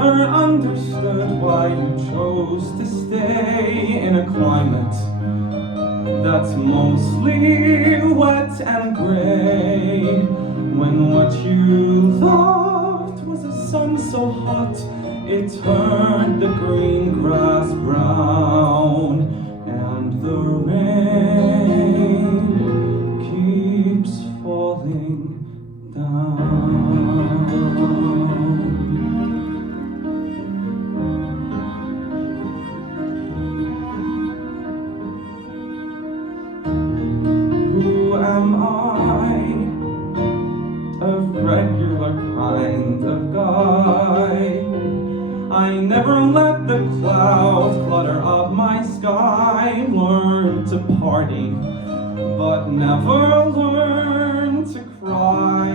never understood why you chose to stay in a climate that's mostly wet and gray, when what you loved was a sun so hot it turned the green grass brown, and the rain keeps falling down. Who am I? A regular kind of guy. I never let the clouds clutter up my sky. Learned to party, but never learned to cry.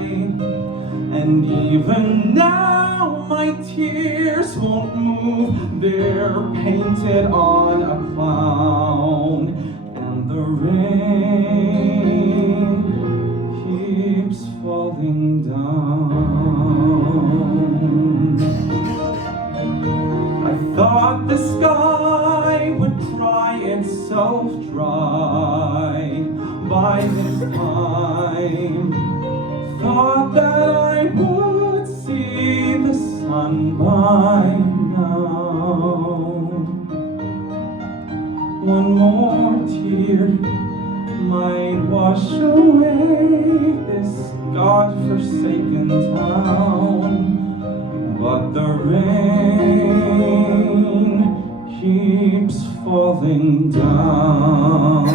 And even now my tears won't move. They're painted on a clown, and the rain keeps falling down. I thought the sky would cry itself dry by this time. Thought that I would see the sun by now. One more tear might wash away this God-forsaken town, but the rain keeps falling down.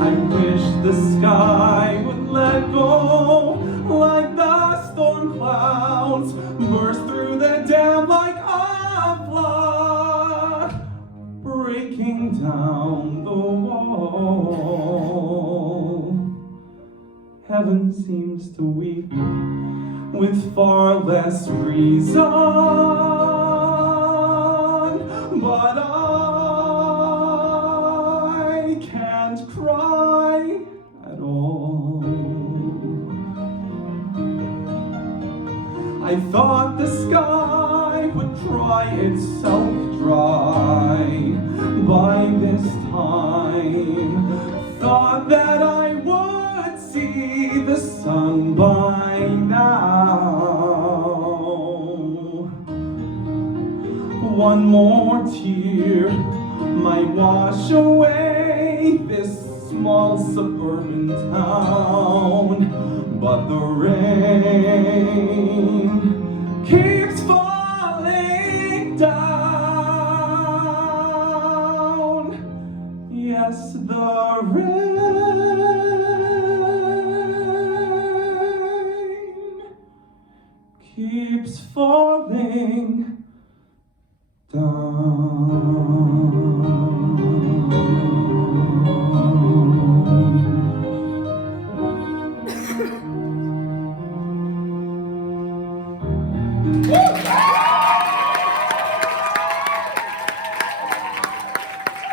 I wish the sky would let go, like the storm clouds burst through the dam like a flood, breaking down the wall. Heaven seems to weep with far less reason, but I can't cry at all. I thought the sky would cry itself dry by this time. Thought that I would see the sun by now. One more tear might wash away this small suburban town, but the rain keeps falling down. Yes, the rain keeps falling